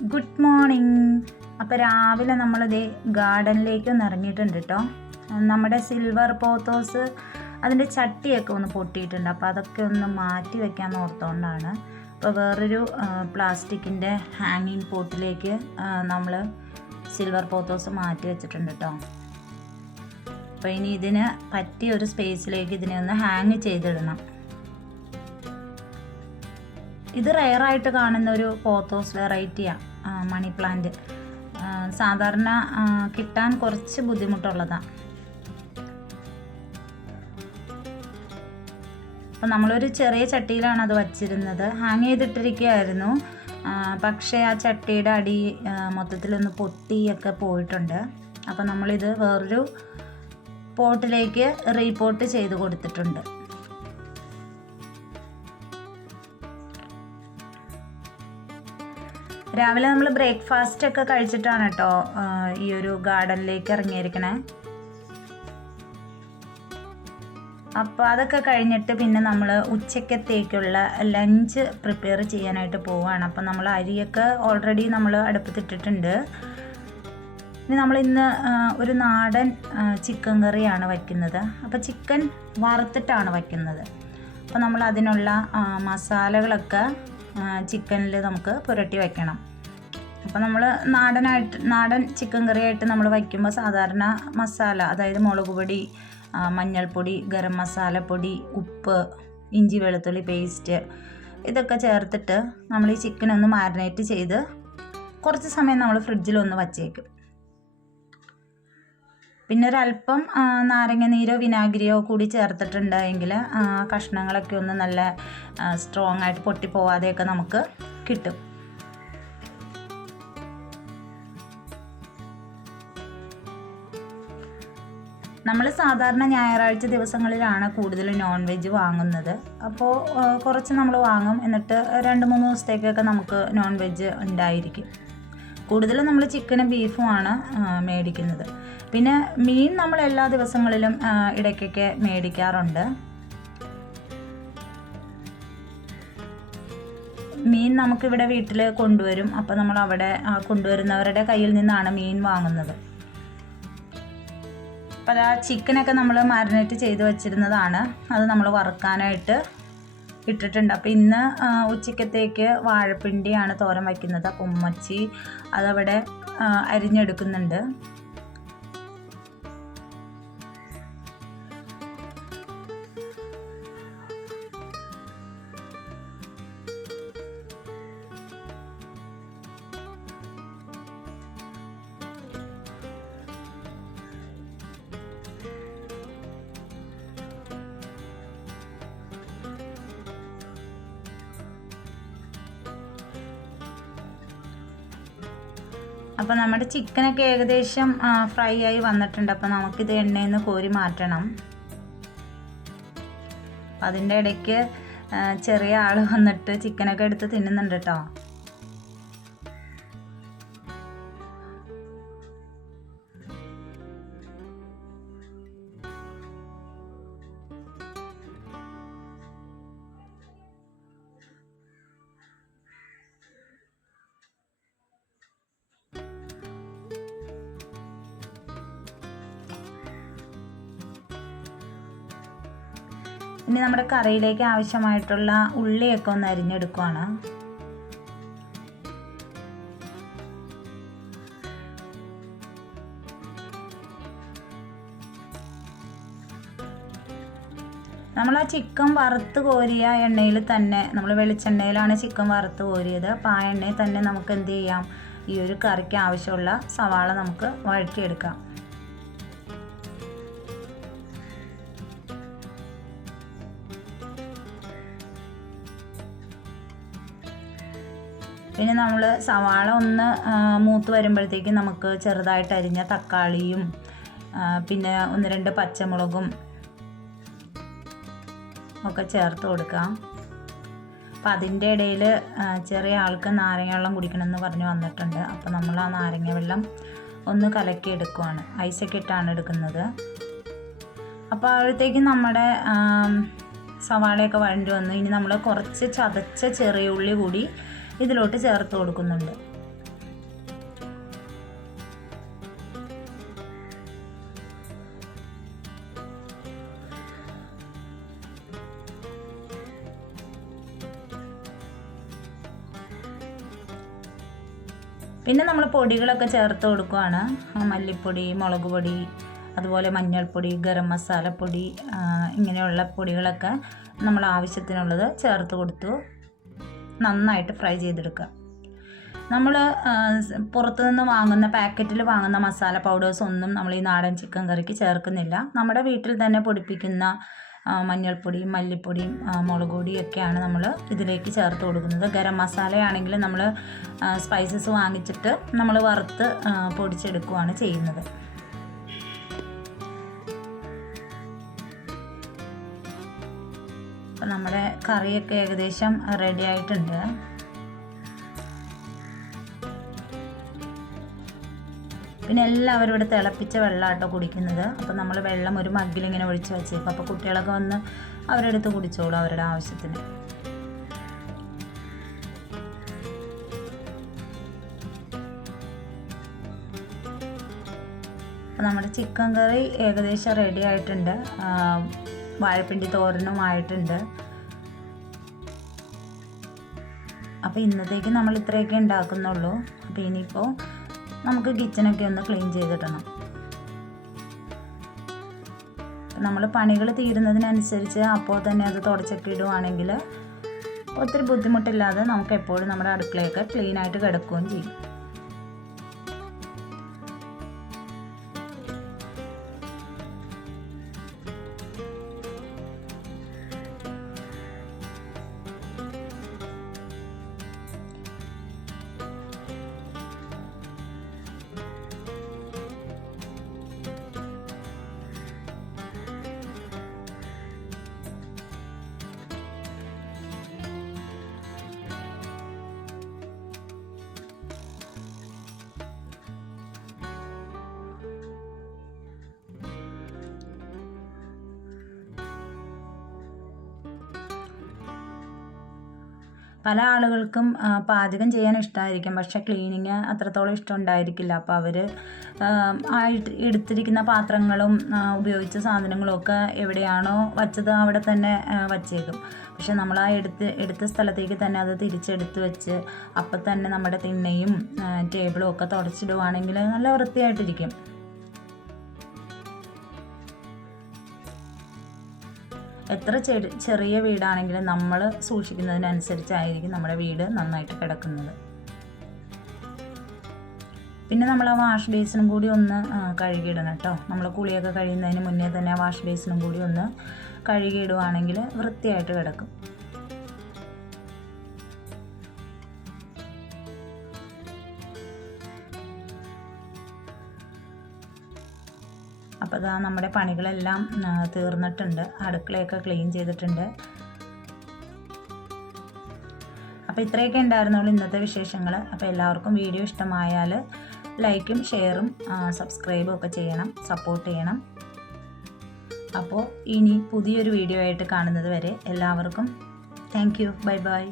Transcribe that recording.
Good morning അപ്പോൾ രാവിലെ നമ്മളിത് ഗാർഡനിലേക്ക് ഇറങ്ങിയിട്ടുണ്ട് കേട്ടോ നമ്മുടെ സിൽവർ പോത്തോസ് അതിന്റെ ചട്ടിയൊക്കെ ഒന്ന് പൊട്ടിയിട്ടുണ്ട്. അപ്പോൾ അതൊക്കെ ഒന്ന് മാറ്റി വെക്കാൻ ഓർത്തുകൊണ്ടാണ് അപ്പോൾ വേറൊരു പ്ലാസ്റ്റിക്കിന്റെ ഹാങ്ങിങ് പോട്ടിലേക്ക് നമ്മൾ സിൽവർ പോത്തോസ് മാറ്റി വെച്ചിട്ടുണ്ട് കേട്ടോ അപ്പോൾ ഇനി ഇതിന് പറ്റിയ ഒരു സ്പേസിലേക്ക് ഇതിനെ ഒന്ന് ഹാങ് ചെയ്തിടണം. ഇത് റയറായിട്ട് കാണുന്ന ഒരു പോത്തോസ് വെറൈറ്റിയാണ് മണി പ്ലാന്റ് സാധാരണ കിട്ടാൻ കുറച്ച് ബുദ്ധിമുട്ടുള്ളതാണ് അപ്പം നമ്മളൊരു ചെറിയ ചട്ടിയിലാണ് അത് വച്ചിരുന്നത്. ഹാങ് ചെയ്തിട്ടിരിക്കുകയായിരുന്നു. പക്ഷേ ആ ചട്ടിയുടെ അടി മൊത്തത്തിലൊന്ന് പൊട്ടിയൊക്കെ പോയിട്ടുണ്ട്. അപ്പം നമ്മളിത് വേറൊരു പോട്ടിലേക്ക് റീപോർട്ട് ചെയ്ത് കൊടുത്തിട്ടുണ്ട്. രാവിലെ നമ്മൾ ബ്രേക്ക്ഫാസ്റ്റ് ഒക്കെ കഴിച്ചിട്ടാണ് കേട്ടോ ഈ ഒരു ഗാർഡനിലേക്ക് ഇറങ്ങിയിരിക്കണേ. അപ്പോൾ അതൊക്കെ കഴിഞ്ഞിട്ട് പിന്നെ നമ്മൾ ഉച്ചക്കത്തേക്കുള്ള ലഞ്ച് പ്രിപ്പയർ ചെയ്യാനായിട്ട് പോവാണ്. അപ്പോൾ നമ്മൾ അരിയൊക്കെ ഓൾറെഡി നമ്മൾ അടുപ്പത്തിട്ടിട്ടുണ്ട്. ഇനി നമ്മൾ ഇന്ന് ഒരു നാടൻ ചിക്കൻ കറിയാണ് വയ്ക്കുന്നത്. അപ്പോൾ ചിക്കൻ വറുത്തിട്ടാണ് വയ്ക്കുന്നത്. അപ്പോൾ നമ്മൾ അതിനുള്ള മസാലകളൊക്കെ ചിക്കനിൽ നമുക്ക് പുരട്ടി വയ്ക്കണം. അപ്പോൾ നമ്മൾ നാടനായിട്ട് നാടൻ ചിക്കൻ കറിയായിട്ട് നമ്മൾ വയ്ക്കുമ്പോൾ സാധാരണ മസാല അതായത് മുളക് പൊടി മഞ്ഞൾപ്പൊടി ഗരം മസാലപ്പൊടി ഉപ്പ് ഇഞ്ചി വെളുത്തുള്ളി പേസ്റ്റ് ഇതൊക്കെ ചേർത്തിട്ട് നമ്മൾ ഈ ചിക്കൻ ഒന്ന് മാരിനേറ്റ് ചെയ്ത് കുറച്ച് സമയം നമ്മൾ ഫ്രിഡ്ജിൽ ഒന്ന് വച്ചേക്കും. പിന്നെ ഒരല്പം നാരങ്ങ നീരോ വിനാഗിരിയോ കൂടി ചേർത്തിട്ടുണ്ടെങ്കിൽ കഷ്ണങ്ങളൊക്കെ ഒന്ന് നല്ല സ്ട്രോങ് ആയിട്ട് പൊട്ടിപ്പോവാതെയൊക്കെ നമുക്ക് കിട്ടും. നമ്മൾ സാധാരണ ഞായറാഴ്ച ദിവസങ്ങളിലാണ് കൂടുതൽ നോൺ വെജ് വാങ്ങുന്നത് അപ്പോൾ കുറച്ച് നമ്മൾ വാങ്ങും. എന്നിട്ട് രണ്ട് മൂന്ന് ദിവസത്തേക്കൊക്കെ നമുക്ക് നോൺ വെജ് ഉണ്ടായിരിക്കും. കൂടുതലും നമ്മൾ ചിക്കനും ബീഫുമാണ് മേടിക്കുന്നത്. പിന്നെ മീൻ നമ്മൾ എല്ലാ ദിവസങ്ങളിലും ഇടയ്ക്കൊക്കെ മേടിക്കാറുണ്ട്. മീൻ നമുക്കിവിടെ വീട്ടിൽ കൊണ്ടുവരും. അപ്പോൾ നമ്മൾ അവിടെ കൊണ്ടുവരുന്നവരുടെ കയ്യിൽ നിന്നാണ് മീൻ വാങ്ങുന്നത്. അപ്പോൾ ആ ചിക്കനൊക്കെ നമ്മൾ മാരിനേറ്റ് ചെയ്ത് വെച്ചിരുന്നതാണ്. അത് നമ്മൾ വറുക്കാനായിട്ട് ഇട്ടിട്ടുണ്ട്. അപ്പോൾ ഇന്ന് ഉച്ചക്കത്തേക്ക് വാഴപ്പിണ്ടിയാണ് തോരൻ വയ്ക്കുന്നത് അപ്പോൾ ഉമ്മച്ചി അതവിടെ അരിഞ്ഞെടുക്കുന്നുണ്ട്. അപ്പോൾ നമ്മുടെ ചിക്കനൊക്കെ ഏകദേശം ഫ്രൈ ആയി വന്നിട്ടുണ്ട്. അപ്പോൾ നമുക്കിത് എണ്ണയിൽ നിന്ന് കോരി മാറ്റണം. അപ്പം അതിന്റെ ഇടയ്ക്ക് ചെറിയ ആൾ വന്നിട്ട് ചിക്കനൊക്കെ എടുത്ത് തിന്നുന്നുണ്ട് കേട്ടോ ഇനി നമ്മുടെ കറിയിലേക്ക് ആവശ്യമായിട്ടുള്ള ഉള്ളിയൊക്കെ ഒന്ന് അരിഞ്ഞെടുക്കുവാണ്. നമ്മൾ ആ ചിക്കൻ വറുത്ത് കോരിയ എണ്ണയിൽ തന്നെ നമ്മൾ വെളിച്ചെണ്ണയിലാണ് ചിക്കൻ വറുത്ത് കോരിയത്. അപ്പോൾ ആ എണ്ണയിൽ തന്നെ നമുക്ക് എന്ത് ചെയ്യാം? ഈ ഒരു കറിക്ക് ആവശ്യമുള്ള സവാള നമുക്ക് വഴറ്റിയെടുക്കാം. പിന്നെ നമ്മൾ സവാള ഒന്ന് മൂത്ത് വരുമ്പോഴത്തേക്കും നമുക്ക് ചെറുതായിട്ട് അരിഞ്ഞ തക്കാളിയും പിന്നെ ഒന്ന് രണ്ട് പച്ചമുളകും ഒക്കെ ചേർത്ത് കൊടുക്കാം. അപ്പം അതിന്റെ ഇടയിൽ ചെറിയ ആൾക്ക് നാരങ്ങ വെള്ളം കുടിക്കണമെന്ന് പറഞ്ഞ് വന്നിട്ടുണ്ട്. അപ്പോൾ നമ്മൾ ആ നാരങ്ങ വെള്ളം ഒന്ന് കലക്കി എടുക്കുവാണ്. ഐസൊക്കെ ഇട്ടാണ് എടുക്കുന്നത്. അപ്പോൾ അപ്പോഴത്തേക്കും നമ്മുടെ സവാളയൊക്കെ വഴണ്ടി വന്നു ഇനി നമ്മൾ കുറച്ച് ചതച്ച ചെറിയ ഉള്ളി കൂടി ഇതിലോട്ട് ചേർത്ത് കൊടുക്കുന്നുണ്ട്. പിന്നെ നമ്മൾ പൊടികളൊക്കെ ചേർത്ത് കൊടുക്കുകയാണ് മല്ലിപ്പൊടി മുളക് പൊടി അതുപോലെ മഞ്ഞൾപ്പൊടി ഗരം മസാലപ്പൊടി ഇങ്ങനെയുള്ള പൊടികളൊക്കെ നമ്മൾ ആവശ്യത്തിനുള്ളത് ചേർത്ത് കൊടുത്തു. നന്നായിട്ട് ഫ്രൈ ചെയ്തെടുക്കുക. നമ്മൾ പുറത്തു നിന്ന് വാങ്ങുന്ന പാക്കറ്റിൽ വാങ്ങുന്ന മസാല പൗഡേഴ്സ് ഒന്നും നമ്മൾ ഈ നാടൻ ചിക്കൻ കറിക്ക് ചേർക്കുന്നില്ല. നമ്മുടെ വീട്ടിൽ തന്നെ പൊടിപ്പിക്കുന്ന മഞ്ഞൾപ്പൊടി മഞ്ഞൾപ്പൊടിയും മല്ലിപ്പൊടിയും മുളക് പൊടിയൊക്കെയാണ് നമ്മൾ ഇതിലേക്ക് ചേർത്ത് കൊടുക്കുന്നത്. ഗരം മസാലയാണെങ്കിൽ നമ്മൾ സ്പൈസസ് വാങ്ങിച്ചിട്ട് നമ്മൾ വറുത്ത് പൊടിച്ചെടുക്കുകയാണ് ചെയ്യുന്നത്. അപ്പം നമ്മുടെ കറിയൊക്കെ ഏകദേശം റെഡി ആയിട്ടുണ്ട്. പിന്നെ എല്ലാവരും ഇവിടെ തിളപ്പിച്ച വെള്ളമാട്ടോ കുടിക്കുന്നത്. അപ്പം നമ്മൾ വെള്ളം ഒരു മഗ്ഗിൽ ഇങ്ങനെ ഒഴിച്ച് വെച്ചേക്കും. അപ്പോൾ കുട്ടികളൊക്കെ വന്ന് അവരുടെ അടുത്ത് കുടിച്ചോളൂ അവരുടെ ആവശ്യത്തിന്. നമ്മുടെ ചിക്കൻ കറി ഏകദേശം റെഡി ആയിട്ടുണ്ട്. വാഴപ്പിണ്ടി തോരനും ആയിട്ടുണ്ട് അപ്പോൾ ഇന്നത്തേക്ക് നമ്മൾ ഇത്രയൊക്കെ ഉണ്ടാക്കുന്നുള്ളൂ. അപ്പോൾ ഇനിയിപ്പോൾ നമുക്ക് കിച്ചണൊക്കെ ഒന്ന് ക്ലീൻ ചെയ്തിടണം. നമ്മൾ പണികൾ തീരുന്നതിനനുസരിച്ച് അപ്പോൾ തന്നെ അത് തുടച്ചൊക്കെ ഇടുവാണെങ്കിൽ ഒത്തിരി ബുദ്ധിമുട്ടില്ലാതെ നമുക്ക് എപ്പോഴും നമ്മുടെ അടുക്കളയൊക്കെ ക്ലീനായിട്ട് കിടക്കുകയും ചെയ്യും. പല ആളുകൾക്കും പാചകം ചെയ്യാൻ ഇഷ്ടമായിരിക്കും പക്ഷേ ക്ലീനിങ് അത്രത്തോളം ഇഷ്ടം ഉണ്ടായിരിക്കില്ല അപ്പോൾ അവർ എടുത്തിരിക്കുന്ന പാത്രങ്ങളും ഉപയോഗിച്ച സാധനങ്ങളും ഒക്കെ എവിടെയാണോ വച്ചത് അവിടെ തന്നെ വച്ചേക്കും. പക്ഷെ നമ്മൾ ആ എടുത്ത് എടുത്ത സ്ഥലത്തേക്ക് തന്നെ അത് തിരിച്ചെടുത്ത് വെച്ച് അപ്പം തന്നെ നമ്മുടെ തിണ്ണയും ടേബിളും ഒക്കെ തുടച്ചിടുവാണെങ്കിൽ നല്ല വൃത്തിയായിട്ടിരിക്കും. എത്ര ചെറിയ വീടാണെങ്കിലും നമ്മൾ സൂക്ഷിക്കുന്നതിനനുസരിച്ചായിരിക്കും നമ്മുടെ വീട് നന്നായിട്ട് കിടക്കുന്നത്. പിന്നെ നമ്മൾ ആ വാഷ് ബേസിനും കൂടി ഒന്ന് കഴുകിയിടണം കേട്ടോ. നമ്മൾ കുളിയൊക്കെ കഴിയുന്നതിന് മുന്നേ തന്നെ ആ വാഷ് ബേസിനും കൂടി ഒന്ന് കഴുകിയിടുവാണെങ്കിൽ വൃത്തിയായിട്ട് കിടക്കും. അപ്പോൾ ഇതാ നമ്മുടെ പണികളെല്ലാം തീർന്നിട്ടുണ്ട്. അടുക്കളയൊക്കെ ക്ലീൻ ചെയ്തിട്ടുണ്ട്. അപ്പോൾ ഇത്രയൊക്കെ ഉണ്ടായിരുന്നുള്ളൂ ഇന്നത്തെ വിശേഷങ്ങൾ അപ്പോൾ എല്ലാവർക്കും വീഡിയോ ഇഷ്ടമായാൽ ലൈക്കും ഷെയറും സബ്സ്ക്രൈബും ഒക്കെ ചെയ്യണം സപ്പോർട്ട് ചെയ്യണം. അപ്പോൾ ഇനി പുതിയൊരു വീഡിയോ ആയിട്ട് കാണുന്നത് വരെ എല്ലാവർക്കും താങ്ക് യു. Bye bye.